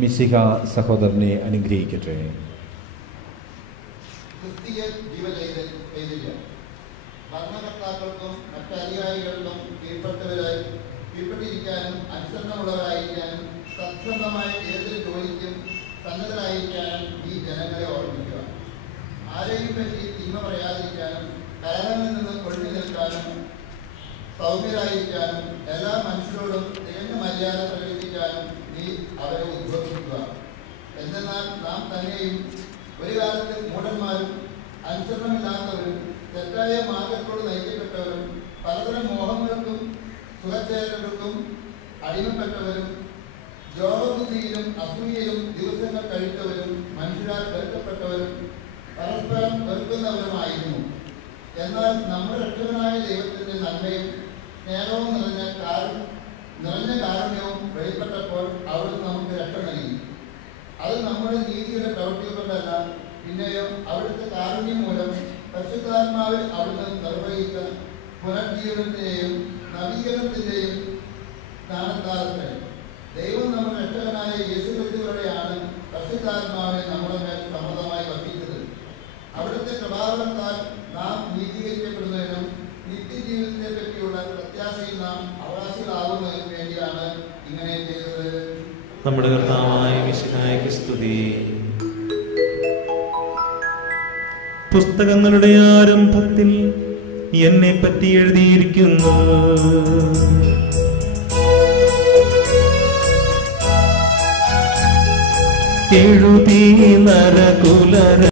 മിശിഹ സഹോദരനെ അനുഗ്രഹിക്കട്ടെ. ക്രിസ്തീയ ജീവചൈതന്യം ഭരണകർത്താക്കൾക്കും മറ്റധികാരികളിലും കീഴ്പ്പെട്ടിരിക്കാനും അനുസരണമുള്ളവരായിരിക്കാനും സത്യസന്ധമായ ഏതൊരു ജോലിക്കും സന്നദ്ധരായിരിക്കാനും ഈ ജനങ്ങളെ ഓർമ്മിക്കുക. ആരെയും പറ്റി തിന്മ പറയാതിരിക്കാനും കലഹങ്ങളിൽ നിന്ന് ഒഴിഞ്ഞു നിൽക്കാനും സൗമ്യരായിരിക്കാനും എല്ലാ മനുഷ്യരോടും തികഞ്ഞ മര്യാദ പ്രകടിപ്പിക്കാനും നീ അവരെ ഉദ്ബോധിപ്പിക്കുക. എന്തെന്നാൽ നാം തന്നെയും ഒരു കാലത്ത് മൂഢന്മാരും അനുസരണമില്ലാത്തവരും തെറ്റായ മാർഗത്തോട് നയിക്കപ്പെട്ടവരും പലതരം മോഹങ്ങൾക്കും സുഖചേരകൾക്കും അടിമപ്പെട്ടവരും ജോഗബുദ്ധിയിലും അസൂയയിലും ദിവസങ്ങൾ കഴിച്ചവരും മനുഷ്യരാൽ വെറുക്കപ്പെട്ടവരും പരസ്പരം വെറുക്കുന്നവരുമായിരുന്നു. എന്നാൽ നമ്മുടെ രക്ഷകനായ ദൈവത്തിന്റെ നന്മയും സ്നേഹവും നിറഞ്ഞ കാരുണ്യവും വെളിപ്പെട്ടപ്പോൾ അവിടുന്ന് നമുക്ക് രക്ഷ നൽകി. അത് നമ്മുടെ നീതിയുടെ പ്രവൃത്തികൾ കൊണ്ടല്ല, പിന്നെയോ അവിടുത്തെ കാരുണ്യം മൂലം പരിശുദ്ധാത്മാവിൽ അവിടുന്ന് നിർവഹിച്ച പുനർജീവനത്തിന്റെയും നവീകരണത്തിന്റെയും സ്ഥാനത്താലത്തെ ദൈവം നമ്മുടെ രക്ഷകനായ യേശുക്രിസ്തുവിലൂടെയാണ് പരിശുദ്ധാത്മാവിനെ നമ്മുടെ മേൽ സമ്മതമായി വർദ്ധിച്ചത്. അവിടുത്തെ പ്രഭാവത്താൽ നാം നീതീകരിക്കപ്പെടുന്നതിനും നിത്യജീവിതത്തെ പറ്റിയുള്ള പ്രത്യാശയിൽ നാം അവകാശികളാകുന്നതിനും വേണ്ടിയാണ് ഇങ്ങനെ ചെയ്തത്. നമ്മുടെ കർത്താവായ മിശിഹായ്ക്ക് സ്തുതി. പുസ്തകങ്ങളുടെ ആരംഭത്തിൽ എന്നെ പറ്റി എഴുതിയിരിക്കുന്നു. എഴുതി നരകുലര